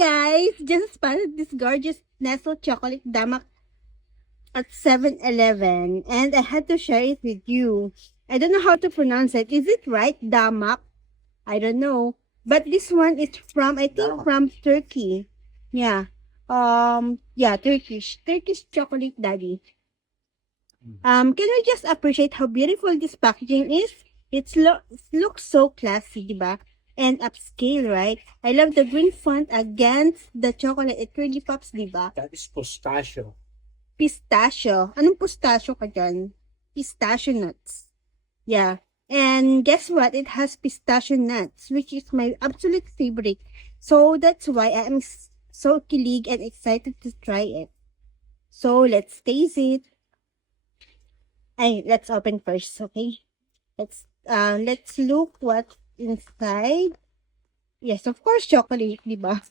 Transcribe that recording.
guys! Just spotted this gorgeous Nestle chocolate damak at 7-Eleven and I had to share it with you. I don't know how to pronounce it. Is it right? Damak? I don't know. But this one is from, I think, from Turkey. Yeah. Yeah, Turkish chocolate daddy. Can we just appreciate how beautiful this packaging is? It looks so classy, diba? And upscale, right? I love the green font against the chocolate. It really pops, diba? That is pistachio. Pistachio. Anong pistachio ka dyan? Pistachio nuts. Yeah. And guess what? It has pistachio nuts, which is my absolute favorite. So that's why I am so kilig and excited to try it. So let's taste it. Ay, let's open first, okay? Let's look what's inside. Yes, of course, chocolate, di ba?